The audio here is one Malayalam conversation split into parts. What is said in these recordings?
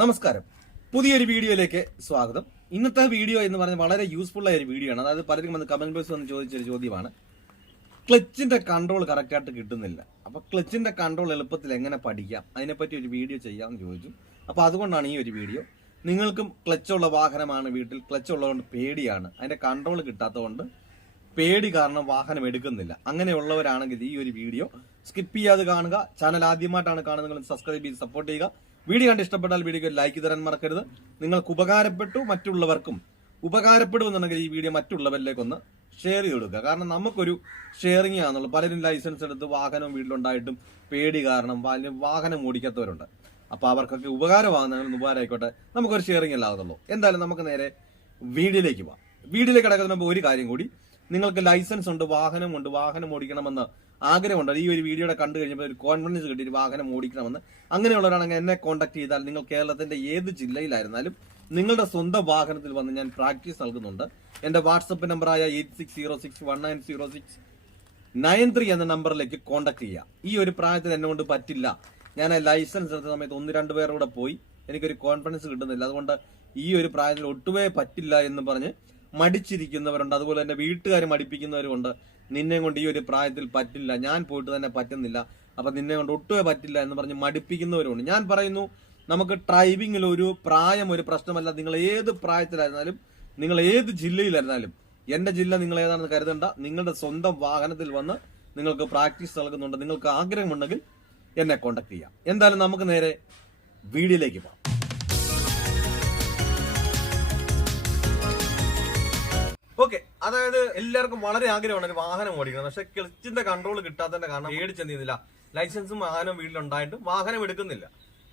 നമസ്കാരം. പുതിയൊരു വീഡിയോയിലേക്ക് സ്വാഗതം. ഇന്നത്തെ വീഡിയോ എന്ന് പറഞ്ഞാൽ വളരെ യൂസ്ഫുൾ ആയ ഒരു വീഡിയോ ആണ്. അതായത് പലരും വന്ന് കമന്റ് ബോക്സ് വന്ന് ചോദിച്ചൊരു ചോദ്യമാണ്. ക്ലച്ചിന്റെ കൺട്രോൾ കറക്റ്റ് ആയിട്ട് കിട്ടുന്നില്ല. അപ്പൊ ക്ലച്ചിന്റെ കൺട്രോൾ എളുപ്പത്തിൽ എങ്ങനെ പഠിക്കാം? അതിനെപ്പറ്റി ഒരു വീഡിയോ ചെയ്യാമെന്ന് ചോദിച്ചു. അപ്പൊ അതുകൊണ്ടാണ് ഈ ഒരു വീഡിയോ നിങ്ങൾക്കും ക്ലച്ചുള്ള വാഹനമാണ് വീട്ടിൽ. ക്ലച്ച് ഉള്ളതുകൊണ്ട് പേടിയാണ്. അതിന്റെ കൺട്രോൾ കിട്ടാത്തതുകൊണ്ട് പേടി കാരണം വാഹനം എടുക്കുന്നില്ല. അങ്ങനെയുള്ളവരാണെങ്കിൽ ഈ ഒരു വീഡിയോ സ്കിപ്പ് ചെയ്യാതെ കാണുക. ചാനൽ ആദ്യമായിട്ടാണ് കാണുന്നത് സബ്സ്ക്രൈബ് ചെയ്ത് സപ്പോർട്ട് ചെയ്യുക. വീഡിയോ കണ്ട് ഇഷ്ടപ്പെട്ടാൽ വീഡിയോക്ക് ലൈക്ക് തരാൻ മറക്കരുത്. നിങ്ങൾക്ക് ഉപകാരപ്പെട്ടു മറ്റുള്ളവർക്കും ഉപകാരപ്പെടുമെന്നുണ്ടെങ്കിൽ ഈ വീഡിയോ മറ്റുള്ളവരിലേക്ക് ഒന്ന് ഷെയർ ചെയ്ത് കൊടുക്കുക കാരണം നമുക്കൊരു ഷെയറിംഗ് ആണെന്നുള്ളൂ. പലരും ലൈസൻസ് എടുത്ത് വാഹനം വീട്ടിലുണ്ടായിട്ടും പേടി കാരണം വലിയ വാഹനം ഓടിക്കാത്തവരുണ്ട്. അപ്പൊ അവർക്കൊക്കെ ഉപകാരമാകുന്നതിന് ഉപകാരമായിക്കോട്ടെ നമുക്കൊരു ഷെയറിംഗ് അല്ലാതുള്ളൂ എന്തായാലും നമുക്ക് നേരെ വീഡിയോയിലേക്ക് പോവാം. വീഡിയോയിലേക്ക് കിടക്കുന്നതിന് മുമ്പ് ഒരു കാര്യം കൂടി. നിങ്ങൾക്ക് ലൈസൻസ് ഉണ്ട് വാഹനമുണ്ട് വാഹനം ഓടിക്കണമെന്ന് ആഗ്രഹമുണ്ട്. ഈ ഒരു വീഡിയോടെ കണ്ടു കഴിഞ്ഞപ്പോൾ ഒരു കോൺഫിഡൻസ് കിട്ടി ഒരു വാഹനം ഓടിക്കണമെന്ന്. അങ്ങനെയുള്ളവരാണെങ്കിൽ എന്നെ കോൺടാക്ട് ചെയ്താൽ നിങ്ങൾ കേരളത്തിന്റെ ഏത് ജില്ലയിലായിരുന്നാലും നിങ്ങളുടെ സ്വന്തം വാഹനത്തിൽ വന്ന് ഞാൻ പ്രാക്ടീസ് നൽകുന്നുണ്ട്. എന്റെ വാട്സപ്പ് നമ്പറായ eight six zero six one nine zero six nine three എന്ന നമ്പറിലേക്ക് കോൺടാക്ട് ചെയ്യുക. ഈ ഒരു പ്രായത്തിൽ എന്നെ കൊണ്ട് പറ്റില്ല. ഞാൻ ലൈസൻസ് എടുത്ത സമയത്ത് ഒന്ന് രണ്ട് പേരുടെ പോയി. എനിക്കൊരു കോൺഫിഡൻസ് കിട്ടുന്നില്ല. അതുകൊണ്ട് ഈ ഒരു പ്രായത്തിൽ ഒട്ടുമേ പറ്റില്ല എന്ന് പറഞ്ഞ് മടിച്ചിരിക്കുന്നവരുണ്ട്. അതുപോലെ തന്നെ വീട്ടുകാർ മടിപ്പിക്കുന്നവരുമുണ്ട്. നിന്നെ കൊണ്ട് ഈ ഒരു പ്രായത്തിൽ പറ്റില്ല. ഞാൻ പോയിട്ട് തന്നെ പറ്റുന്നില്ല. അപ്പൊ നിന്നെ കൊണ്ട് ഒട്ടുമേ പറ്റില്ല എന്ന് പറഞ്ഞ് മടിപ്പിക്കുന്നവരുണ്ട് ഞാൻ പറയുന്നു നമുക്ക് ഡ്രൈവിംഗിൽ ഒരു പ്രായം ഒരു പ്രശ്നമല്ല. നിങ്ങൾ ഏത് പ്രായത്തിലായിരുന്നാലും നിങ്ങൾ ഏത് ജില്ലയിലായിരുന്നാലും എന്റെ ജില്ല നിങ്ങൾ ഏതാണെന്ന് കരുതണ്ട. നിങ്ങളുടെ സ്വന്തം വാഹനത്തിൽ വന്ന് നിങ്ങൾക്ക് പ്രാക്ടീസ് നൽകുന്നുണ്ട്. നിങ്ങൾക്ക് ആഗ്രഹമുണ്ടെങ്കിൽ എന്നെ കോണ്ടാക്ട് ചെയ്യാം. എന്തായാലും നമുക്ക് നേരെ വീഡിയോയിലേക്ക് പോകാം. ഓക്കെ അതായത് എല്ലാവർക്കും വളരെ ആഗ്രഹമാണ് ഒരു വാഹനം ഓടിക്കണം. പക്ഷെ ക്ലച്ചിന്റെ കൺട്രോൾ കിട്ടാത്തതിന്റെ കാരണം മേടിച്ചെന്നില്ല ലൈസൻസും വാഹനവും വീട്ടിലുണ്ടായിട്ടും വാഹനം എടുക്കുന്നില്ല.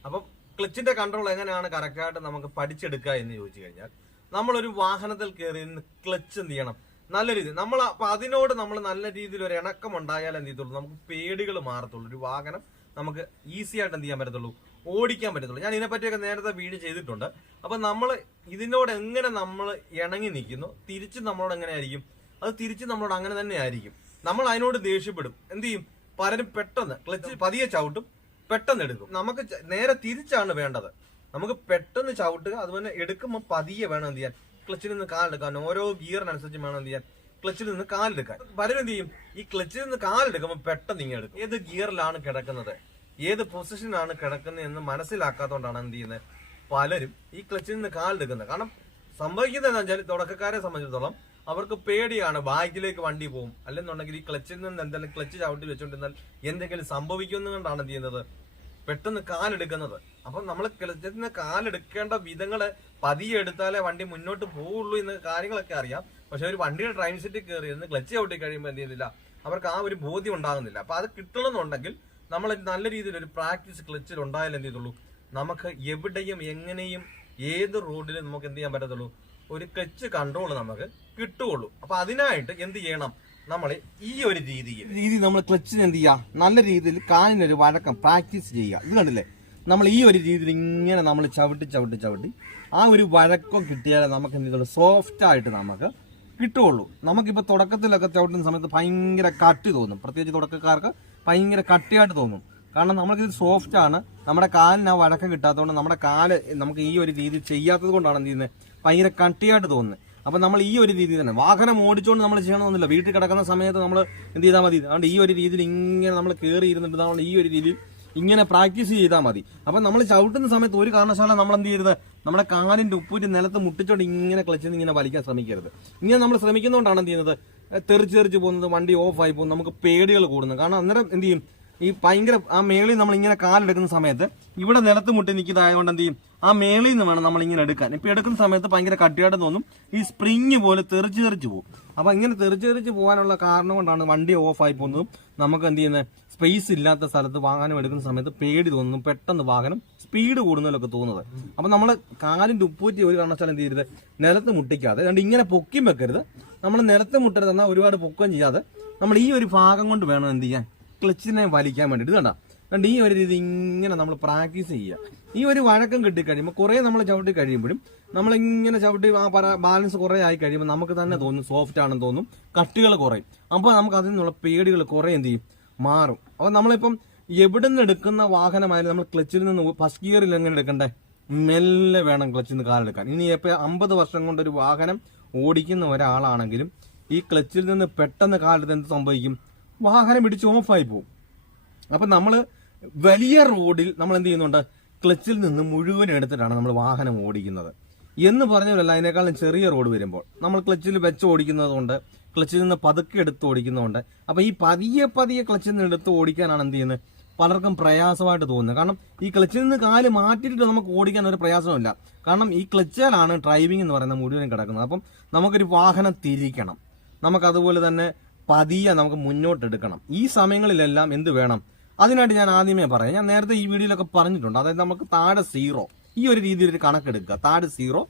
അപ്പം ക്ലച്ചിന്റെ കൺട്രോൾ എങ്ങനെയാണ് കറക്റ്റ് ആയിട്ട് നമുക്ക് പഠിച്ചെടുക്കുക എന്ന് ചോദിച്ചു കഴിഞ്ഞാൽ നമ്മളൊരു വാഹനത്തിൽ കയറി ക്ലച്ച് എന്ത് ചെയ്യണം? നല്ല രീതി. നമ്മൾ അപ്പൊ അതിനോട് നമ്മൾ നല്ല രീതിയിൽ ഒരു ഇണക്കം ഉണ്ടായാൽ എന്ത് ചെയ്യത്തുള്ളൂ? നമുക്ക് പേടികൾ മാറത്തുള്ളൂ. ഒരു വാഹനം നമുക്ക് ഈസി ആയിട്ട് എന്ത് ചെയ്യാൻ പറ്റത്തുള്ളൂ? ഓടിക്കാൻ പറ്റത്തുള്ളൂ. ഞാൻ ഇതിനെപ്പറ്റിയൊക്കെ നേരത്തെ വീഡിയോ ചെയ്തിട്ടുണ്ട്. അപ്പൊ നമ്മൾ ഇതിനോട് എങ്ങനെ നമ്മൾ ഇണങ്ങി നിൽക്കുന്നു തിരിച്ച് നമ്മളോട് എങ്ങനെ ആയിരിക്കും? അത് തിരിച്ച് നമ്മളോട് അങ്ങനെ തന്നെ ആയിരിക്കും. നമ്മൾ അതിനോട് ദേഷ്യപ്പെടും. എന്ത് ചെയ്യും? പലരും പെട്ടെന്ന് ക്ലച്ച് പതിയെ ചവിട്ടും പെട്ടെന്ന് എടുക്കും. നമുക്ക് നേരെ തിരിച്ചാണ് വേണ്ടത്. നമുക്ക് പെട്ടെന്ന് ചവിട്ടുക അതുപോലെ എടുക്കുമ്പോൾ പതിയെ വേണം എന്ത് ചെയ്യാൻ? ക്ലച്ചിൽ നിന്ന് കാലെടുക്കാൻ ഓരോ ഗിയറിനനുസരിച്ച് വേണം എന്ത് ചെയ്യാൻ? ക്ലച്ചിൽ നിന്ന് കാലെടുക്കാൻ. പലരും എന്ത് ചെയ്യും? ഈ ക്ലച്ചിൽ നിന്ന് കാലെടുക്കുമ്പോൾ പെട്ടെന്ന് ഇങ്ങനെ എടുക്കും. ഏത് ഗിയറിലാണ് കിടക്കുന്നത്? ഏത് പൊസിഷനാണ് കിടക്കുന്നത് എന്ന് മനസ്സിലാക്കാത്തതുകൊണ്ടാണ് എന്ത് ചെയ്യുന്നത്? പലരും ഈ ക്ലച്ചിൽ നിന്ന് കാലെടുക്കുന്നത്. കാരണം സംഭവിക്കുന്നത് എന്താ വെച്ചാൽ തുടക്കക്കാരെ സംബന്ധിച്ചിടത്തോളം അവർക്ക് പേടിയാണ്. ബാക്കിലേക്ക് വണ്ടി പോകും അല്ലെന്നുണ്ടെങ്കിൽ ഈ ക്ലച്ചിൽ നിന്ന് എന്തെങ്കിലും ക്ലച്ച് ചവിട്ടി വെച്ചുകൊണ്ടിരുന്നാൽ എന്തെങ്കിലും സംഭവിക്കുന്നതുകൊണ്ടാണ് എന്ത് ചെയ്യുന്നത്? പെട്ടെന്ന് കാലെടുക്കുന്നത്. അപ്പം നമ്മൾ ക്ലച്ചിൽ നിന്ന് കാലെടുക്കേണ്ട വിധങ്ങൾ പതിയെ എടുത്താലേ വണ്ടി മുന്നോട്ട് പോവുള്ളൂ എന്ന കാര്യങ്ങളൊക്കെ അറിയാം. പക്ഷെ ഒരു വണ്ടിയുടെ ഡ്രൈവിംഗ് സീറ്റിൽ കയറി ഇരുന്ന് ക്ലച്ച് ചവിട്ടി കഴിയുമ്പോൾ എന്ത് ചെയ്യുന്നില്ല? അവർക്ക് ആ ഒരു ബോധ്യം ഉണ്ടാകുന്നില്ല. അപ്പൊ അത് കിട്ടണമെന്നുണ്ടെങ്കിൽ നമ്മൾ നല്ല രീതിയിൽ ഒരു പ്രാക്ടീസ് ക്ലച്ചിൽ ഉണ്ടായാലും എന്ത് ചെയ്തുള്ളൂ? നമുക്ക് എവിടെയും എങ്ങനെയും ഏത് റോഡിലും നമുക്ക് എന്ത് ചെയ്യാൻ പറ്റത്തുള്ളൂ? ഒരു ക്ലച്ച് കൺട്രോൾ നമുക്ക് കിട്ടുകയുള്ളൂ. അപ്പൊ അതിനായിട്ട് എന്ത് ചെയ്യണം? നമ്മൾ ഈ ഒരു രീതിയിൽ രീതി നമ്മൾ ക്ലച്ചിന് എന്ത് ചെയ്യുക നല്ല രീതിയിൽ കാലിനൊരു വഴക്കം പ്രാക്ടീസ് ചെയ്യുക. ഇത് കണ്ടില്ലേ? നമ്മൾ ഈ ഒരു രീതിയിൽ ഇങ്ങനെ നമ്മൾ ചവിട്ടി ചവിട്ടി ചവിട്ടി ആ ഒരു വഴക്കം കിട്ടിയാൽ നമുക്ക് എന്ത് ചെയ്തുള്ളൂ? സോഫ്റ്റ് ആയിട്ട് നമുക്ക് കിട്ടുകയുള്ളൂ. നമുക്കിപ്പോൾ തുടക്കത്തിലൊക്കെ ചവിട്ടുന്ന സമയത്ത് ഭയങ്കര കട്ടി തോന്നും. പ്രത്യേകിച്ച് തുടക്കക്കാർക്ക് ഭയങ്കര കട്ടിയായിട്ട് തോന്നും. കാരണം നമ്മൾക്കിത് സോഫ്റ്റ് ആണ്. നമ്മുടെ കാലിന് ആ വഴക്കം കിട്ടാത്തതുകൊണ്ട് നമ്മുടെ കാൽ നമുക്ക് ഈ ഒരു രീതി ചെയ്യാത്തത് കൊണ്ടാണ് എന്ത് ചെയ്യുന്നത്? ഭയങ്കര കട്ടിയായിട്ട് തോന്നുന്നത്. അപ്പം നമ്മൾ ഈ ഒരു രീതി തന്നെ വാഹനം ഓടിച്ചുകൊണ്ട് നമ്മൾ ചെയ്യണമെന്നില്ല. വീട്ടിൽ കിടക്കുന്ന സമയത്ത് നമ്മൾ എന്ത് ചെയ്താൽ മതി. അതുകൊണ്ട് ഈ ഒരു രീതിയിൽ ഇങ്ങനെ നമ്മൾ കയറി ഇരുന്നിട്ട് നമ്മൾ ഈ ഒരു രീതിയിൽ ഇങ്ങനെ പ്രാക്ടീസ് ചെയ്താൽ മതി. അപ്പൊ നമ്മൾ ചവിട്ടുന്ന സമയത്ത് ഒരു കാരണവശാലും നമ്മൾ എന്ത് ചെയ്യരുത്? നമ്മുടെ കാലിന്റെ ഉപ്പൂറ്റി നിലത്ത് മുട്ടിച്ചോണ്ട് ഇങ്ങനെ ക്ലച്ചിൽ ഇങ്ങനെ വലിക്കാൻ ശ്രമിക്കരുത്. ഇങ്ങനെ നമ്മൾ ശ്രമിക്കുന്നതുകൊണ്ടാണ് എന്ത് ചെയ്യുന്നത്? തെറിച്ച് തെറിച്ച് പോകുന്നത് വണ്ടി ഓഫായി പോകുന്നത് നമുക്ക് പേടികൾ കൂടുന്നത്. കാരണം അന്നേരം എന്ത് ചെയ്യും? ഈ ഭയങ്കര ആ മേളിൽ നമ്മൾ ഇങ്ങനെ കാലെടുക്കുന്ന സമയത്ത് ഇവിടെ നിലത്ത് മുട്ടി നിൽക്കുന്നതായതുകൊണ്ട് എന്ത് ചെയ്യും? ആ മേളിൽ നിന്ന് വേണം നമ്മൾ ഇങ്ങനെ എടുക്കാൻ. ഇപ്പം എടുക്കുന്ന സമയത്ത് ഭയങ്കര കട്ടിയായിട്ട് തോന്നും. ഈ സ്പ്രിങ് പോലെ തെറിച്ച് തെറിച്ച് പോകും. അപ്പം ഇങ്ങനെ തെറിച്ച് തെറിച്ച് പോകാനുള്ള കാരണം കൊണ്ടാണ് വണ്ടി ഓഫായി പോകുന്നതും നമുക്ക് എന്ത് ചെയ്യുന്നത്? സ്പേസ് ഇല്ലാത്ത സ്ഥലത്ത് വാഹനം എടുക്കുന്ന സമയത്ത് പേടി തോന്നുന്നു. പെട്ടെന്ന് വാഹനം സ്പീഡ് കൂടുന്നതിലൊക്കെ തോന്നുന്നത്. അപ്പൊ നമ്മൾ കാലിന്റെ ഉപ്പൂറ്റി ഒരു കാരണവശാലും എന്ത് ചെയ്യരുത്? നിലത്ത് മുട്ടിക്കാതെ. അതുകൊണ്ട് ഇങ്ങനെ പൊക്കി വെക്കരുത്. നമ്മൾ നിലത്ത് മുട്ടരുത് എന്നാൽ ഒരുപാട് പൊക്കം ചെയ്യാതെ നമ്മൾ ഈ ഒരു ഭാഗം കൊണ്ട് വേണം എന്ത് ചെയ്യാൻ? ക്ലച്ചിനെ വലിക്കാൻ വേണ്ടിയിട്ട്. കണ്ട? കണ്ട് ഈ ഒരു രീതി ഇങ്ങനെ നമ്മൾ പ്രാക്ടീസ് ചെയ്യുക. ഈ ഒരു വഴക്കം കിട്ടിക്കഴിയുമ്പോൾ കുറേ നമ്മൾ ചവിട്ടി കഴിയുമ്പോഴും നമ്മളിങ്ങനെ ചവിട്ടി ആ ബാലൻസ് കുറേ ആയി കഴിയുമ്പോൾ നമുക്ക് തന്നെ തോന്നും സോഫ്റ്റ് ആണെന്ന് തോന്നും. കട്ടികൾ കുറയും. അപ്പോൾ നമുക്ക് അതിൽ നിന്നുള്ള പേടികൾ കുറേ എന്ത് ചെയ്യും? മാറും. അപ്പോൾ നമ്മളിപ്പം എവിടെ നിന്ന് എടുക്കുന്ന വാഹനമായാലും നമ്മൾ ക്ലച്ചിൽ നിന്ന് ഫസ്റ്റ് ഗിയറിൽ എങ്ങനെ എടുക്കണ്ടേ? മെല്ലെ വേണം ക്ലച്ചിൽ നിന്ന് കാലെടുക്കാൻ ഇനി ഇപ്പൊ അമ്പത് വർഷം കൊണ്ട് ഒരു വാഹനം ഓടിക്കുന്ന ഒരാളാണെങ്കിലും ഈ ക്ലച്ചിൽ നിന്ന് പെട്ടെന്ന് കാലെടുത്ത് എന്ത് സംഭവിക്കും? വാഹനം ഇടിച്ച് ഓഫായി പോകും അപ്പൊ നമ്മൾ വലിയ റോഡിൽ നമ്മൾ എന്ത് ചെയ്യുന്നുണ്ട്? ക്ലച്ചിൽ നിന്ന് മുഴുവൻ എടുത്തിട്ടാണ് നമ്മൾ വാഹനം ഓടിക്കുന്നത്. എന്ന് പറഞ്ഞവരല്ല അതിനേക്കാളും ചെറിയ റോഡ് വരുമ്പോൾ. നമ്മൾ ക്ലച്ചിൽ വെച്ച് ഓടിക്കുന്നത് കൊണ്ട് ക്ലച്ചിൽ നിന്ന് പതുക്കെ എടുത്ത് ഓടിക്കുന്നതുകൊണ്ട്. അപ്പൊ ഈ പതിയെ പതിയെ ക്ലച്ചിൽ നിന്ന് എടുത്ത് ഓടിക്കാനാണ് എന്ത് ചെയ്യുന്നത്? പലർക്കും പ്രയാസമായിട്ട് തോന്നുന്നത്. കാരണം ഈ ക്ലച്ചിൽ നിന്ന് കാൽ മാറ്റിയിട്ട് നമുക്ക് ഓടിക്കാൻ ഒരു പ്രയാസമില്ല കാരണം ഈ ക്ലച്ചിലാണ് ഡ്രൈവിംഗ് എന്ന് പറയുന്നത് മുഴുവൻ കിടക്കുന്നത്. അപ്പം നമുക്കൊരു വാഹനം തിരിക്കണം. നമുക്കതുപോലെ തന്നെ പതിയെ നമുക്ക് മുന്നോട്ടെടുക്കണം. ഈ സമയങ്ങളിലെല്ലാം എന്ത് വേണം? അതിനായിട്ട് ഞാൻ ആദ്യമേ പറയാം. ഞാൻ നേരത്തെ ഈ വീഡിയോയിലൊക്കെ പറഞ്ഞിട്ടുണ്ട്. അതായത് നമുക്ക് താഴെ സീറോ ഈ ഒരു രീതിയിൽ ഒരു കണക്കെടുക്കുക. താഴെ സീറോ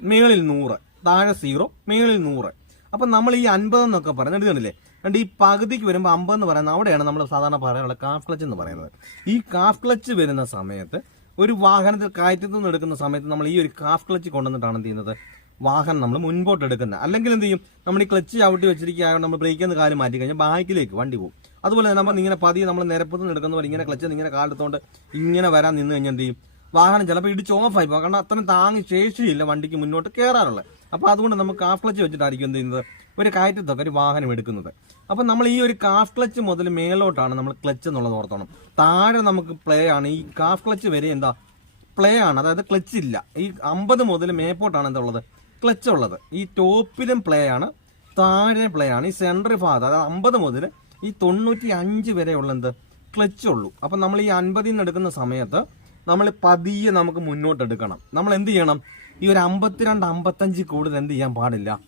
മേളിൽ നൂറ്. താഴെ സീറോ മേളിൽ നൂറ്. അപ്പൊ നമ്മൾ ഈ അൻപത് എന്നൊക്കെ പറയുന്നത് കണ്ടില്ലേ? രണ്ട് ഈ പകുതിക്ക് വരുമ്പോൾ അമ്പത് എന്ന് പറയുന്നത് അവിടെയാണ് നമ്മൾ സാധാരണ പറയാനുള്ള കാഫ് ക്ലച്ച് എന്ന് പറയുന്നത്. ഈ കാഫ് ക്ലച്ച് വരുന്ന സമയത്ത് ഒരു വാഹനത്തിൽ കയറ്റത്തു നിന്ന് എടുക്കുന്ന സമയത്ത് നമ്മൾ ഈ ഒരു കാഫ് ക്ലച്ച് കൊണ്ടുവന്നിട്ടാണ് എന്ത് ചെയ്യുന്നത്? വാഹനം നമ്മൾ മുൻപോട്ട് എടുക്കുന്നത്. അല്ലെങ്കിൽ എന്ത് ചെയ്യും? നമ്മൾ ഈ ക്ലച്ച് ചവിട്ടി വെച്ചിരിക്കുകയാണ് നമ്മൾ ബ്രേക്കിൽ നിന്ന് കാൽ മാറ്റി കഴിഞ്ഞാൽ ബാക്കിലേക്ക് വണ്ടി പോകും. അതുപോലെ തന്നെ നമ്മൾ ഇങ്ങനെ പതിയെ നമ്മൾ നിരപ്പത്ത് നിന്ന് എടുക്കുന്ന പോലെ ഇങ്ങനെ ക്ലച്ച് ഇങ്ങനെ കാലെടുത്തോണ്ട് ഇങ്ങനെ വരാൻ നിന്ന് കഴിഞ്ഞാൽ എന്ത് ചെയ്യും? വാഹനം ചിലപ്പോൾ ഇടിച്ച് ഓഫായി പോകും. കാരണം അത്രയും താങ്ങി ശേഷിയില്ല വണ്ടിക്ക് മുന്നോട്ട് കയറാറുള്ളത് അപ്പോൾ അതുകൊണ്ട് നമുക്ക് കാഫ് ക്ലച്ച് വെച്ചിട്ടായിരിക്കും എന്ത് ചെയ്യുന്നത്? ഒരു കയറ്റത്തൊക്കെ ഒരു വാഹനം എടുക്കുന്നത്. അപ്പോൾ നമ്മൾ ഈ ഒരു കാഫ് ക്ലച്ച് മുതൽ മേലോട്ടാണ് നമ്മൾ ക്ലച്ച് എന്നുള്ളത് ഓർത്തണം. താഴെ നമുക്ക് പ്ലേ ആണ്. ഈ കാഫ് ക്ലച്ച് വരെ എന്താ? പ്ലേ ആണ്. അതായത് ക്ലച്ച് ഇല്ല. ഈ അമ്പത് മുതൽ മേപ്പോട്ടാണ് എന്താ ഉള്ളത്? ക്ലച്ച് ഉള്ളത്. ഈ ടോപ്പിലും പ്ലേ ആണ്. താഴെ പ്ലേ ആണ്. ഈ സെൻട്രൽ ഭാഗത്ത് അതായത് അമ്പത് മുതൽ ഈ തൊണ്ണൂറ്റി അഞ്ച് വരെയുള്ള എന്ത്? ക്ലച്ച് ഉള്ളൂ. അപ്പം നമ്മൾ ഈ അൻപതിൽ നിന്ന് എടുക്കുന്ന സമയത്ത് നമ്മൾ പതിയെ നമുക്ക് മുന്നോട്ട് എടുക്കണം. നമ്മൾ എന്ത് ചെയ്യണം? ഈ ഒരു അമ്പത്തിരണ്ട് അമ്പത്തഞ്ച് കൂടുതൽ എന്ത് ചെയ്യാൻ പാടില്ല.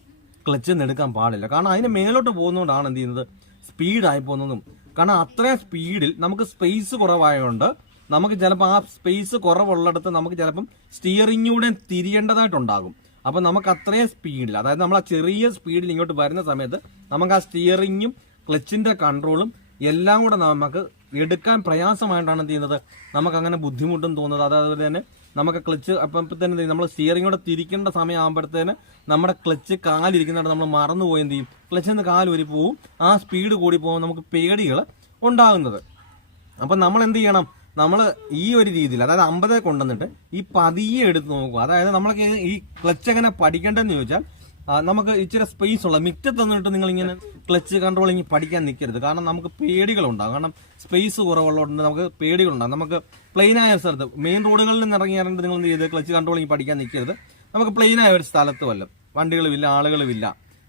ക്ലച്ച് എടുക്കാൻ പാടില്ല. കാരണം അതിന് മേലോട്ട് പോകുന്നതുകൊണ്ടാണ് എന്ത് ചെയ്യുന്നത്? സ്പീഡായി പോകുന്നതും. കാരണം അത്രയും സ്പീഡിൽ നമുക്ക് സ്പേസ് കുറവായതുകൊണ്ട് നമുക്ക് ചിലപ്പോൾ ആ സ്പേസ് കുറവുള്ളിടത്ത് നമുക്ക് ചിലപ്പം സ്റ്റിയറിങ്ങൂടെ തിരിയേണ്ടതായിട്ടുണ്ടാകും. അപ്പം നമുക്ക് അത്രയും സ്പീഡിൽ അതായത് നമ്മൾ ആ ചെറിയ സ്പീഡിൽ ഇങ്ങോട്ട് വരുന്ന സമയത്ത് നമുക്ക് ആ സ്റ്റിയറിങ്ങും ക്ലച്ചിന്റെ കൺട്രോളും എല്ലാം കൂടെ നമുക്ക് എടുക്കാൻ പ്രയാസമായിട്ടാണ് എന്ത് ചെയ്യുന്നത്? നമുക്ക് അങ്ങനെ ബുദ്ധിമുട്ടും തോന്നുന്നത്. അതായത് തന്നെ നമുക്ക് ക്ലച്ച് അപ്പം തന്നെ നമ്മൾ സ്റ്റിയറിംഗ് കൂടെ തിരിക്കേണ്ട സമയം ആകുമ്പോഴത്തേന് നമ്മുടെ ക്ലച്ച് കാലിരിക്കുന്നിടത്ത് നമ്മൾ മറന്നുപോയി എന്ത് ചെയ്യും? ക്ലച്ചിൽ നിന്ന് കാൽ വരി പോവും. ആ സ്പീഡ് കൂടി പോകും നമുക്ക് പേടികൾ ഉണ്ടാകുന്നത്. അപ്പം നമ്മൾ എന്ത് ചെയ്യണം? നമ്മൾ ഈ ഒരു രീതിയിൽ അതായത് അമ്പതേ കൊണ്ടുവന്നിട്ട് ഈ പതിയെ എടുത്ത് നോക്കുക. അതായത് നമ്മളൊക്കെ ഈ ക്ലച്ച് എങ്ങനെ പഠിക്കേണ്ടതെന്ന് ചോദിച്ചാൽ നമുക്ക് ഇച്ചിരി സ്പേസ് ഉള്ള മിക്ക തന്നിട്ട് നിങ്ങൾ ഇങ്ങനെ ക്ലച്ച് കൺട്രോളിങ് പഠിക്കാൻ നിൽക്കരുത് കാരണം നമുക്ക് പേടികളുണ്ടാകും കാരണം സ്പേസ് കുറവുള്ളതുകൊണ്ട് നമുക്ക് പേടികളുണ്ടാകും നമുക്ക് പ്ലെയിൻ ആയ സ്ഥലത്ത് മെയിൻ റോഡുകളിൽ നിന്ന് ഇറങ്ങിയാറുണ്ട് നിങ്ങൾ എന്ത് ചെയ്ത്? ക്ലച്ച് കൺട്രോളിങ് പഠിക്കാൻ നിൽക്കരുത് നമുക്ക് പ്ലെയിൻ ആയ ഒരു സ്ഥലത്ത് വല്ലതും വണ്ടികളുമില്ല ആളുകളുമില്ല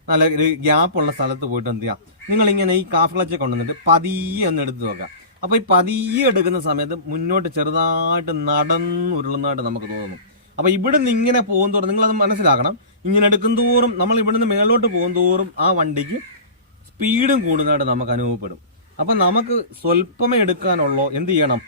നല്ല ഒരു ഗ്യാപ്പ് ഉള്ള സ്ഥലത്ത് പോയിട്ട് എന്ത് ചെയ്യാം? നിങ്ങൾ ഇങ്ങനെ ഈ കാഫ് ക്ലച്ച് കൊണ്ടുവന്നിട്ട് പതിയെ ഒന്ന് എടുത്ത് നോക്കാം. അപ്പോൾ ഈ പതിയെ എടുക്കുന്ന സമയത്ത് മുന്നോട്ട് ചെറുതായിട്ട് നടന്നുരുളുന്നതായിട്ട് നമുക്ക് തോന്നുന്നു അപ്പൊ ഇവിടുന്ന് ഇങ്ങനെ പോകും നിങ്ങളത് മനസ്സിലാക്കണം. ഇങ്ങനെ എടുക്കും തോറും നമ്മൾ ഇവിടുന്ന് മേലോട്ട് പോകും തോറും ആ വണ്ടിക്ക് സ്പീഡും കൂടുന്നതായിട്ട് നമുക്ക് അനുഭവപ്പെടും. അപ്പൊ നമുക്ക് സ്വല്പമേ എടുക്കാനുള്ളൂ എന്ത് ചെയ്യണം?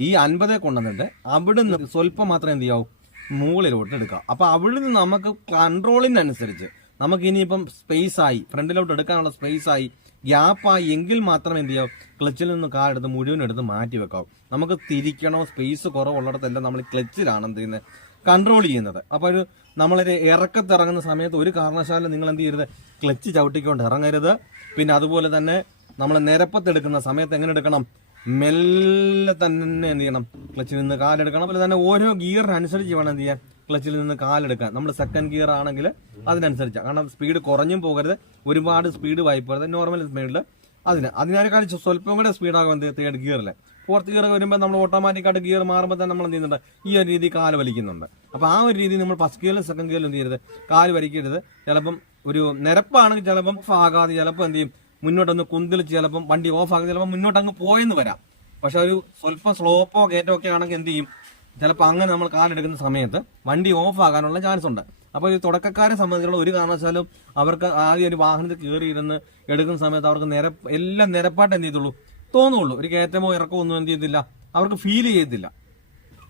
ഈ അൻപതെ കൊണ്ടുവന്നിട്ട് അവിടുന്ന് സ്വല്പം മാത്രം എന്ത് ചെയ്യാവും? മുകളിലോട്ട് എടുക്കാം. അപ്പൊ അവിടുന്ന് നമുക്ക് കൺട്രോളിനനുസരിച്ച് നമുക്ക് ഇനിയിപ്പം സ്പേസ് ആയി ഫ്രണ്ടിലോട്ട് എടുക്കാനുള്ള സ്പേസ് ആയി ഗ്യാപ്പായി എങ്കിൽ മാത്രം എന്ത് ചെയ്യാവും? ക്ലച്ചിൽ നിന്ന് കാർ എടുത്ത് മുഴുവൻ എടുത്ത് മാറ്റി വെക്കാം. നമുക്ക് തിരിക്കണോ? സ്പേസ് കുറവുള്ളിടത്തെല്ലാം നമ്മൾ ക്ലച്ചിലാണ് എന്ത് ചെയ്യുന്നത്? കൺട്രോൾ ചെയ്യുന്നത്. അപ്പോൾ ഒരു നമ്മളൊരു ഇറക്കത്തിറങ്ങുന്ന സമയത്ത് ഒരു കാരണവശാലും നിങ്ങൾ എന്ത് ചെയ്യരുത്? ക്ലച്ച് ചവിട്ടിക്കൊണ്ട് ഇറങ്ങരുത്. പിന്നെ അതുപോലെ തന്നെ നമ്മൾ നിരപ്പത്തെടുക്കുന്ന സമയത്ത് എങ്ങനെ എടുക്കണം? മെല്ലെ തന്നെ എന്ത് ചെയ്യണം? ക്ലച്ചിൽ നിന്ന് കാലെടുക്കണം. അതുപോലെ തന്നെ ഓരോ ഗിയറിനനുസരിച്ച് വേണം എന്ത് ചെയ്യാൻ? ക്ലച്ചിൽ നിന്ന് കാലെടുക്കാൻ. നമ്മൾ സെക്കൻഡ് ഗിയർ ആണെങ്കിൽ അതിനനുസരിച്ച്. കാരണം സ്പീഡ് കുറഞ്ഞും പോകരുത്. ഒരുപാട് സ്പീഡ് വായിപ്പോരുത് നോർമൽ സ്പീഡിൽ അതിന്. അതിനേക്കാൾ സ്വല്പം കൂടെ സ്പീഡാകും എന്ത്? തേർഡ് ഗിയറിൽ ഫോർത്ത് ഗിയർ വരുമ്പോൾ നമ്മൾ ഓട്ടോമാറ്റിക്കായിട്ട് ഗിയർ മാറുമ്പോൾ തന്നെ നമ്മൾ എന്ത് ചെയ്യുന്നുണ്ട്? ഈ ഒരു രീതി കാൽ വലിക്കുന്നുണ്ട്. അപ്പോൾ ആ ഒരു രീതി നമ്മൾ ഫസ്റ്റ് ഗിയറിലും സെക്കൻഡ് ഗിയറിലും എന്ത് ചെയ്യരുത്? കാൽ വലിക്കരുത്. ചിലപ്പം ഒരു നിരപ്പാണെങ്കിൽ ചിലപ്പം ആകാതെ ചിലപ്പോൾ എന്ത് ചെയ്യും? മുന്നോട്ടൊന്ന് കുന്തിളിച്ച് ചിലപ്പം വണ്ടി ഓഫ് ആക്കി ചിലപ്പോൾ മുന്നോട്ട് അങ്ങ് പോയെന്ന് വരാം. പക്ഷെ ഒരു സ്വല്പം സ്ലോപ്പോ ഗേറ്റോ ഒക്കെ ആണെങ്കിൽ എന്ത് ചെയ്യും? ചിലപ്പോൾ അങ്ങനെ നമ്മൾ കാലെടുക്കുന്ന സമയത്ത് വണ്ടി ഓഫ് ആകാനുള്ള ചാൻസ് ഉണ്ട്. അപ്പോൾ ഈ തുടക്കക്കാരെ സംബന്ധിച്ചുള്ള ഒരു കാരണവശാലും അവർക്ക് ആദ്യം ഒരു വാഹനത്തിൽ കയറിയിരുന്ന് എടുക്കുന്ന സമയത്ത് അവർക്ക് നിരപ്പ് എല്ലാം നിരപ്പായിട്ട് എന്ത് ചെയ്തുള്ളൂ? തോന്നുള്ളൂ. ഒരു കയറ്റമോ ഇറക്കമോ ഒന്നും എന്ത് ചെയ്തില്ല. അവർക്ക് ഫീൽ ചെയ്തില്ല.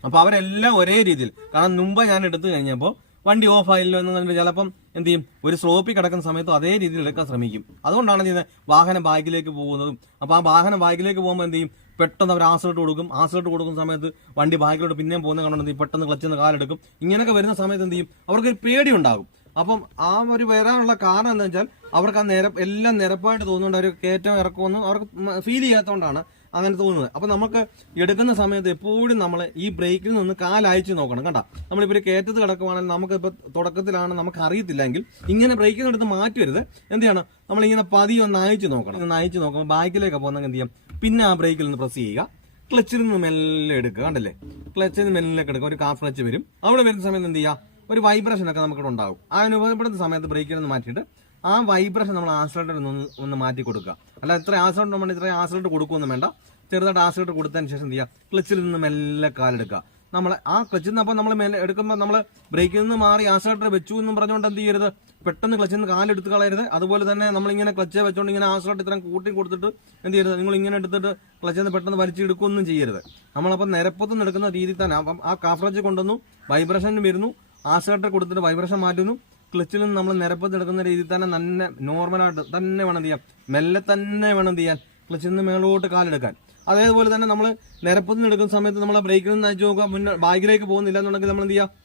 അപ്പൊ അവരെല്ലാം ഒരേ രീതിയിൽ. കാരണം മുമ്പ് ഞാൻ എടുത്തു കഴിഞ്ഞപ്പോൾ വണ്ടി ഓഫ് ആയില്ലോ എന്ന് പറഞ്ഞിട്ട് ചിലപ്പം എന്ത് ചെയ്യും? ഒരു സ്ലോപ്പിൽ കിടക്കുന്ന സമയത്തും അതേ രീതിയിൽ എടുക്കാൻ ശ്രമിക്കും. അതുകൊണ്ടാണ് ചെയ്യുന്നത്. വാഹനം ബാഗിലേക്ക് പോകുന്നതും. അപ്പൊ ആ വാഹനം ബാഗിലേക്ക് പോകുമ്പോൾ എന്ത് ചെയ്യും? പെട്ടെന്ന് അവർ ആസിലോട്ട് കൊടുക്കും. ആസിലോട്ട് കൊടുക്കുന്ന സമയത്ത് വണ്ടി ബാഗിലോട്ട് പിന്നെയും പോകുന്ന കണ്ടു എന്ത് ചെയ്യും? പെട്ടെന്ന് ക്ലച്ചിന്ന് കാലെടുക്കും. ഇങ്ങനെയൊക്കെ വരുന്ന സമയത്ത് എന്ത് ചെയ്യും? അവർക്കൊരു പേടി ഉണ്ടാകും അപ്പം ആ ഒരു വരാനുള്ള കാരണം എന്താ വെച്ചാൽ അവർക്ക് ആ നിര എല്ലാം നിരപ്പായിട്ട് തോന്നുന്നുണ്ട്. അവർ കയറ്റം ഇറക്കുമെന്നും അവർക്ക് ഫീൽ ചെയ്യാത്തതുകൊണ്ടാണ് അങ്ങനെ തോന്നുന്നത്. അപ്പം നമുക്ക് എടുക്കുന്ന സമയത്ത് എപ്പോഴും നമ്മൾ ഈ ബ്രേക്കിൽ നിന്ന് കാലയച്ച് നോക്കണം കണ്ട? നമ്മളിപ്പോൾ ഒരു കയറ്റത്ത് കിടക്കുവാണെങ്കിൽ നമുക്കിപ്പോൾ തുടക്കത്തിലാണ് നമുക്ക് അറിയത്തില്ലെങ്കിൽ ഇങ്ങനെ ബ്രേക്കിൽ നിന്ന് എടുത്ത് മാറ്റരുത്. എന്ത് നമ്മളിങ്ങനെ പതി ഒന്ന് അയച്ചു നോക്കണം. ഒന്ന് അയച്ചു നോക്കുമ്പോൾ ബാക്കിലേക്ക് പോകുന്നെങ്കിൽ എന്ത് ചെയ്യാം? പിന്നെ ആ ബ്രേക്കിൽ നിന്ന് പ്രസ് ചെയ്യുക. ക്ലച്ചിൽ നിന്ന് മെല്ലെ എടുക്കുക കണ്ടല്ലേ? ക്ലച്ചിൽ നിന്ന് മെല്ലെ എടുക്കുക ഒരു കാഫ് ക്ലച്ച് വരും. അവിടെ വരുന്ന സമയത്ത് എന്ത് ചെയ്യുക? ഒരു വൈബ്രേഷൻ ഒക്കെ നമുക്ക് ഉണ്ടാവും. ആ അനുഭവപ്പെടുന്ന സമയത്ത് ബ്രേക്കിൽ നിന്ന് മാറ്റിയിട്ട് ആ വൈബ്രേഷൻ നമ്മൾ ആസിലേറ്റർ ഒന്ന് ഒന്ന് മാറ്റി കൊടുക്കുക. അല്ല ഇത്ര ആസിലേറ്റർ നമ്മൾ ഇത്രയും ആസിലേറ്റ് കൊടുക്കുമെന്നും വേണ്ട. ചെറുതായിട്ട് ആസിലേറ്റർ കൊടുത്തതിന് ശേഷം എന്ത് ചെയ്യുക? ക്ലച്ചിൽ നിന്ന് മെല്ലെ കാലെടുക്കുക നമ്മൾ ആ ക്ലച്ചിൽ നിന്ന് അപ്പോൾ നമ്മൾ മെല്ലെ എടുക്കുമ്പോൾ നമ്മൾ ബ്രേക്കിൽ നിന്ന് മാറി ആസിലേറ്റർ വെച്ചു എന്ന് പറഞ്ഞുകൊണ്ട് എന്ത് ചെയ്യരുത്? പെട്ടെന്ന് ക്ലച്ചിൽ നിന്ന് കാലെടുത്ത് കളയരുത്. അതുപോലെ തന്നെ നമ്മളിങ്ങനെ ക്ലച്ച് വെച്ചുകൊണ്ട് ഇങ്ങനെ ആസിലേറ്റ് ഇത്രയും കൂട്ടി കൊടുത്തിട്ട് എന്ത് ചെയ്യരുത്? നിങ്ങൾ ഇങ്ങനെ എടുത്തിട്ട് ക്ലച്ചിൽ നിന്ന് പെട്ടെന്ന് വലിച്ചെടുക്കുകയൊന്നും ചെയ്യരുത്. നമ്മളപ്പോൾ നിരപ്പത്തുനിന്ന് എടുക്കുന്ന രീതിയിൽ തന്നെ. അപ്പം ആ കാഫ്രജ് കൊണ്ടുവന്നു വൈബ്രേഷൻ വരുന്നു. ആക്സിലേറ്റർ കൊടുത്തിട്ട് വൈബ്രേഷൻ മാറ്റുന്നു. ക്ലച്ചിൽ നിന്ന് നമ്മൾ നിരപ്പത്ത് എടുക്കുന്ന രീതിയിൽ തന്നെ നല്ല നോർമലായിട്ട് തന്നെ വേണം എന്ത് മെല്ലെ തന്നെ വേണം എന്ത് ചെയ്യാൻ. ക്ലച്ചിൽ നിന്ന് മേളോട്ട് കാലെടുക്കാൻ. അതേപോലെ തന്നെ നമ്മൾ നിരപ്പത്തിൽ നിന്ന് എടുക്കുന്ന സമയത്ത് നമ്മൾ ബ്രേക്കിൽ നിന്ന് അയച്ചു നോക്കുക. മുന്നേ ബാഗിലേക്ക് പോകുന്നില്ല എന്നുണ്ടെങ്കിൽ നമ്മൾ എന്ത് ചെയ്യുക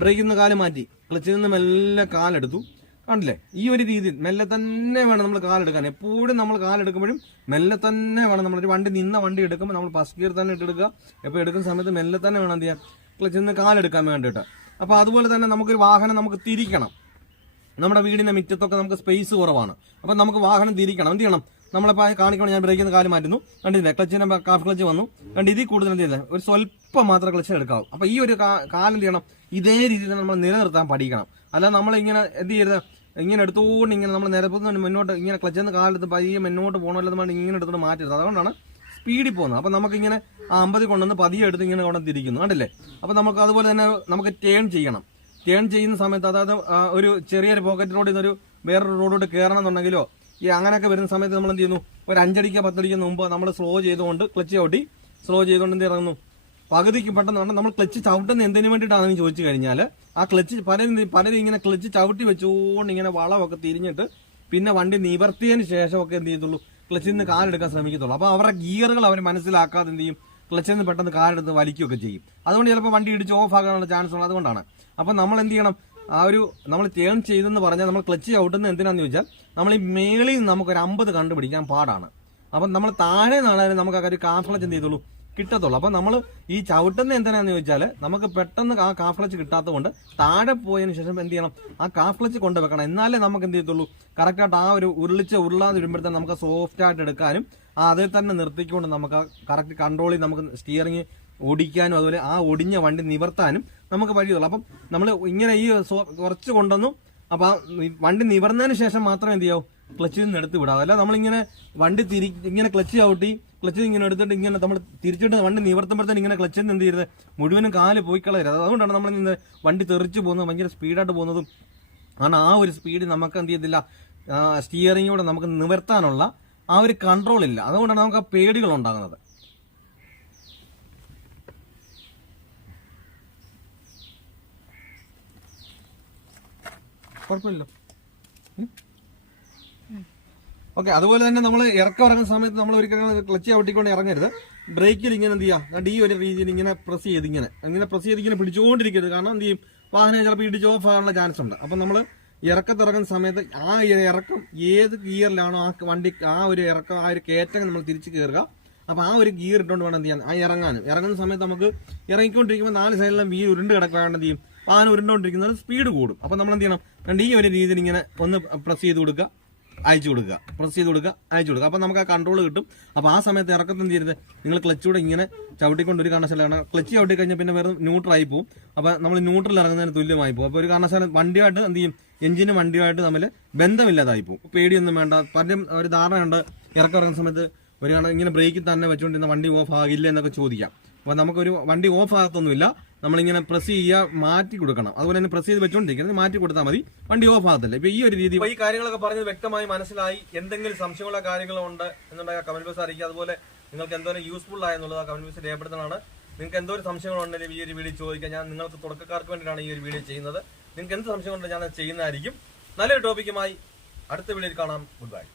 ബ്രേക്കിൽ നിന്ന് കാൽ മാറ്റി. ക്ലച്ചിൽ നിന്ന് മെല്ലെ കാലെടുത്തു. കണ്ടില്ലേ? ഈ ഒരു രീതിയിൽ മെല്ലെ തന്നെ വേണം നമ്മൾ കാലെടുക്കാൻ. എപ്പോഴും നമ്മൾ കാലെടുക്കുമ്പോഴും മെല്ലെ തന്നെ വേണം നമ്മളൊരു വണ്ടി നിന്ന വണ്ടി എടുക്കുമ്പോൾ നമ്മൾ ഫസ്റ്റ് ഗിയർ തന്നെ ഇട്ടെടുക്കുക എപ്പോൾ എടുക്കുന്ന സമയത്ത് മെല്ലെ തന്നെ വേണം എന്ത് ചെയ്യാം ക്ലച്ചിൽ നിന്ന് കാലെടുക്കാൻ വേണ്ടിയിട്ട്. അപ്പോൾ അതുപോലെ തന്നെ നമുക്കൊരു വാഹനം നമുക്ക് തിരിക്കണം. നമ്മുടെ വീടിന്റെ മുറ്റത്തൊക്കെ നമുക്ക് സ്പേസ് കുറവാണ്. അപ്പം നമുക്ക് വാഹനം തിരിക്കണം. എന്ത് ചെയ്യണം? നമ്മളിപ്പോൾ കാണിക്കണം? ഞാൻ ബ്രേക്കിൽ നിന്ന് കാൽ മാറ്റുന്നു. കണ്ടില്ല? ക്ലച്ചിന്റെ കാഫ് ക്ലച്ച് വന്നു. കണ്ട് ഇതിൽ കൂടുതൽ എന്ത് ചെയ്യുന്നത് ഒരു സ്വല്പം മാത്രം ക്ലച്ച് എടുക്കാവും. അപ്പം ഈ ഒരു കാലം ചെയ്യണം? ഇതേ രീതിയിൽ നമ്മൾ നിലനിർത്താൻ പഠിക്കണം. അല്ല നമ്മളിങ്ങനെ എന്ത് ചെയ്യരുത്? ഇങ്ങനെ എടുത്തുകൊണ്ട് ഇങ്ങനെ നമ്മൾ നിരപ്പുന്ന മുന്നോട്ട് ഇങ്ങനെ ക്ലച്ചിൽ കാലെടുത്ത് പതിയെ മുന്നോട്ട് പോകണമല്ലെന്ന് പറഞ്ഞ് ഇങ്ങനെ എടുത്തുകൊണ്ട് മാറ്റരുത്. അതുകൊണ്ടാണ് സ്പീഡിൽ പോകുന്നത് അപ്പം നമുക്കിങ്ങനെ ആ അമ്പത് കൊണ്ടുവന്ന് പതിയെ എടുത്ത് ഇങ്ങനെ കൊണ്ടുവന്ന് തിരിക്കുന്നു. കണ്ടില്ലേ? അപ്പം നമുക്ക് അതുപോലെ തന്നെ നമുക്ക് ടേൺ ചെയ്യണം. ടേൺ ചെയ്യുന്ന സമയത്ത് അതായത് ഒരു ചെറിയൊരു പോക്കറ്റ് റോഡിൽ നിന്ന് ഒരു വേറൊരു റോഡോട്ട് കയറണം എന്നുണ്ടെങ്കിലോ ഈ അങ്ങനെയൊക്കെ വരുന്ന സമയത്ത് നമ്മൾ എന്ത് ചെയ്യുന്നു? ഒരു അഞ്ചടിക്കോ പത്തടിക്കോ മുമ്പ് നമ്മൾ സ്ലോ ചെയ്തുകൊണ്ട് ക്ലച്ച് ചവിട്ടി സ്ലോ ചെയ്തുകൊണ്ട് എന്ത് ഇറങ്ങുന്നു? പകുതിക്ക് പെട്ടെന്ന് നമ്മൾ ക്ലച്ച് ചവിട്ടുന്ന എന്തിനു വേണ്ടിയിട്ടാണെന്ന് ചോദിച്ചു കഴിഞ്ഞാൽ ആ ക്ലച്ച് പലരും പലരും ഇങ്ങനെ ക്ലച്ച് ചവിട്ടി വെച്ചുകൊണ്ട് ഇങ്ങനെ വളമൊക്കെ തിരിഞ്ഞിട്ട് പിന്നെ വണ്ടി നിവർത്തിയതിന് ശേഷമൊക്കെ എന്ത് ചെയ്യത്തുള്ളൂ? ക്ലച്ചിൽ നിന്ന് കാലെടുക്കാൻ ശ്രമിക്കത്തുള്ളൂ. അപ്പോൾ അവരുടെ ഗിയറുകൾ അവർ മനസ്സിലാക്കാതെ എന്ത് ചെയ്യും? ക്ലച്ചിൽ നിന്ന് പെട്ടെന്ന് കാലെടുത്ത് വലിക്കുകയൊക്കെ ചെയ്യും. അതുകൊണ്ട് ചിലപ്പോൾ വണ്ടി ഇടിച്ച് ഓഫ് ആകാനുള്ള ചാൻസ് ഉള്ളത് അതുകൊണ്ടാണ് അപ്പോൾ നമ്മൾ എന്ത് ചെയ്യണം? ആ ഒരു നമ്മൾ ടേൺ ചെയ്തെന്ന് പറഞ്ഞാൽ നമ്മൾ ക്ലച്ച് ചവിട്ടുന്നത് എന്തിനാന്ന് ചോദിച്ചാൽ നമ്മൾ ഈ മേളിൽ നമുക്കൊരു അമ്പത് കണ്ടുപിടിക്കാൻ പാടാണ്. അപ്പം നമ്മൾ താഴെ നാളെ നമുക്ക് ആ ഒരു കാഫ്ലച്ച് എന്ത് ചെയ്തുള്ളൂ? കിട്ടത്തുള്ളൂ. അപ്പം നമ്മൾ ഈ ചവിട്ടുന്ന എന്തിനാന്ന് ചോദിച്ചാൽ നമുക്ക് പെട്ടെന്ന് ആ കാഫ്ലച്ച് കിട്ടാത്തതുകൊണ്ട് താഴെ പോയതിനു ശേഷം എന്ത് ചെയ്യണം? ആ കാഫ്ലച്ച് കൊണ്ടുവെക്കണം. എന്നാലേ നമുക്ക് എന്ത് ചെയ്യത്തുള്ളൂ? കറക്റ്റായിട്ട് ആ ഒരു ഉരുളിച്ച് ഉരുളാതെ വരുമ്പോഴത്തേ നമുക്ക് സോഫ്റ്റ് ആയിട്ട് എടുക്കാനും ആ അതിൽ തന്നെ നിർത്തിക്കൊണ്ട് നമുക്ക് കറക്റ്റ് കൺട്രോളിൽ നമുക്ക് സ്റ്റിയറിങ് ഓടിക്കാനും അതുപോലെ ആ ഒടിഞ്ഞ വണ്ടി നിവർത്താനും നമുക്ക് വഴിയുള്ളൂ അപ്പം നമ്മൾ ഇങ്ങനെ ഈ കുറച്ച് കൊണ്ടുവന്നു. അപ്പൊ വണ്ടി നിവർന്നതിന് ശേഷം മാത്രം എന്ത് ചെയ്യാവൂ? ക്ലച്ചിൽ നിന്ന് എടുത്ത് വിടാം. അല്ല നമ്മളിങ്ങനെ വണ്ടി തിരി ഇങ്ങനെ ക്ലച്ച് ചവിട്ടി ക്ലച്ച് ഇങ്ങനെ എടുത്തിട്ട് ഇങ്ങനെ നമ്മൾ തിരിച്ചിട്ട് വണ്ടി നിവർത്തുമ്പോഴത്തേന് ഇങ്ങനെ ക്ലച്ച് എന്ത് ചെയ്യരുത്? മുഴുവനും കാൽ പോയി കളയരുത്. അതുകൊണ്ടാണ് നമ്മൾ ഇന്ന് വണ്ടി തെറിച്ച് പോകുന്നത് ഭയങ്കര സ്പീഡായിട്ട് പോകുന്നതും. കാരണം ആ ഒരു സ്പീഡ് നമുക്ക് എന്ത് ചെയ്യത്തില്ല. സ്റ്റിയറിങ്ങിലൂടെ നമുക്ക് നിവർത്താനുള്ള ആ ഒരു കൺട്രോൾ ഇല്ല. അതുകൊണ്ടാണ് നമുക്ക് ആ പേടികൾ ഉണ്ടാകുന്നത്. കുഴപ്പമില്ലല്ലോ. ഓക്കെ അതുപോലെ തന്നെ നമ്മൾ ഇറക്കം ഇറങ്ങുന്ന സമയത്ത് നമ്മൾ ഒരിക്കലും ക്ലച്ച് ഒട്ടിക്കൊണ്ട് ഇറങ്ങരുത്. ബ്രേക്കിൽ ഇങ്ങനെ എന്ത് ചെയ്യുക ഈ ഒരു രീതിയിൽ ഇങ്ങനെ പ്രസ് ചെയ്ത് ഇങ്ങനെ ഇങ്ങനെ പ്രസ് ചെയ്ത് ഇങ്ങനെ പിടിച്ചുകൊണ്ടിരിക്കരുത് കാരണം എന്ത് ചെയ്യും? വാഹനം ചിലപ്പോൾ ഇടിച്ച് ഓഫ് ആകാനുള്ള ചാൻസ് ഉണ്ട്. അപ്പം നമ്മൾ ഇറക്കത്തിറങ്ങുന്ന സമയത്ത് ആ ഇറക്കം ഏത് ഗിയറിലാണോ ആ വണ്ടി ആ ഒരു ഇറക്കം ആ ഒരു കയറ്റം നമ്മൾ തിരിച്ച് കയറുക അപ്പോൾ ആ ഒരു ഗിയർ ഇട്ടുകൊണ്ട് വേണം എന്ത് ചെയ്യാൻ? ആ ഇറങ്ങാനും ഇറങ്ങുന്ന സമയത്ത് നമുക്ക് ഇറങ്ങിക്കൊണ്ടിരിക്കുമ്പോൾ നാല് സൈഡിലും വീ ഉരുണ്ട് കിടക്കാണ്ട് ചെയ്യും? വാഹനം ഉരുണ്ടോണ്ടിരിക്കുന്നത് സ്പീഡ് കൂടും. അപ്പോൾ നമ്മൾ എന്ത് ചെയ്യണം? രണ്ട് ഈ ഒരു രീതിയിൽ ഇങ്ങനെ ഒന്ന് പ്രസ് ചെയ്ത് കൊടുക്കുക. അയച്ചു കൊടുക്കുക. പ്രസ് ചെയ്ത് കൊടുക്കുക അയച്ചു കൊടുക്കുക. അപ്പോൾ നമുക്ക് ആ കൺട്രോൾ കിട്ടും. അപ്പോൾ ആ സമയത്ത് ഇറക്കത്ത് എന്ത് ചെയ്യരുത്? നിങ്ങൾ ക്ലച്ചൂടെ ഇങ്ങനെ ചവിട്ടിക്കൊണ്ട് ഒരു കാരണവശാലാണ് ക്ലച്ച് ചവിട്ടി കഴിഞ്ഞാൽ പിന്നെ വേറെ ന്യൂട്രലായി പോകും അപ്പോൾ നമ്മൾ ന്യൂട്രൽ ഇറങ്ങുന്നതിന് തുല്യമായി പോകും അപ്പോൾ ഒരു കാരണശാല വണ്ടിയായിട്ട് എന്ത് ചെയ്യും? എഞ്ചിനും വണ്ടിയുമായിട്ട് തമ്മിൽ ബന്ധമില്ലാതായി പോകും പേടിയൊന്നും വേണ്ട. പലരും ഒരു ധാരണയുണ്ട്. ഇറക്കം ഇറങ്ങുന്ന സമയത്ത് ഒരു കാരണം ഇങ്ങനെ ബ്രേക്കിൽ തന്നെ വെച്ചുകൊണ്ടിരുന്ന വണ്ടി ഓഫ് ആകില്ല എന്നൊക്കെ ചോദിക്കാം. അപ്പോൾ നമുക്കൊരു വണ്ടി ഓഫ് ആകത്തൊന്നുമില്ല. നമ്മളിങ്ങനെ പ്രസ് ചെയ്യുക മാറ്റി കൊടുക്കണം. അതുപോലെ തന്നെ പ്രസ് ചെയ്ത് വെച്ചുകൊണ്ടിരിക്കുന്നത് മാറ്റി കൊടുത്താൽ മതി. വണ്ടി ഓഫ് ആകത്തില്ല. ഇപ്പൊ ഈ ഒരു രീതി ഈ കാര്യങ്ങളൊക്കെ പറഞ്ഞത് വ്യക്തമായി മനസ്സിലായി എന്തെങ്കിലും സംശയമുള്ള കാര്യങ്ങളോ ഉണ്ട് എന്നുണ്ടെങ്കിൽ കമന്റ് ബോക്സ് അറിയിക്കുക. അതുപോലെ നിങ്ങൾക്ക് എന്തോരം യൂസ്ഫുൾ ആയെന്നുള്ളത് ആ കമന്റ് ബോക്സ് രേഖപ്പെടുത്തുന്നതാണ് നിങ്ങൾക്ക് എന്തോ ഒരു ഈ ഒരു വീഡിയോ ചോദിക്കാം. ഞാൻ നിങ്ങൾക്ക് തുടക്കക്കാർക്ക് വേണ്ടിയിട്ടാണ് ഈ ഒരു വീഡിയോ ചെയ്യുന്നത്. നിങ്ങൾക്ക് എന്ത് സംശയങ്ങളുണ്ടെങ്കിൽ ഞാൻ ചെയ്യുന്നതായിരിക്കും. നല്ലൊരു ടോപ്പിക്കുമായി അടുത്ത വീഡിയോയിൽ കാണാം. Good bye